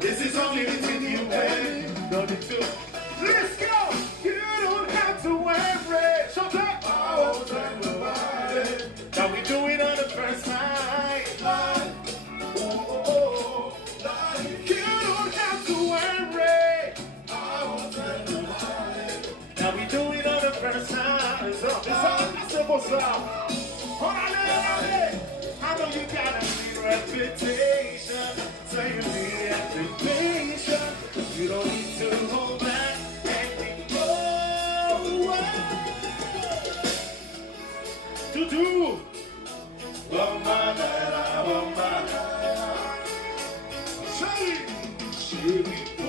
This is only between you and me. No need to. Let's go. You don't have to worry. Shut up. I won't tell nobody. Now we do it on the first night. Oh. You don't have to worry. I won't tell nobody. Now we do it on the first time. It's up. It's simple stuff. Hold on, I know you got a mean reputation. So you need reputation. You don't need to hold back anymore. To do. Woman, Show me.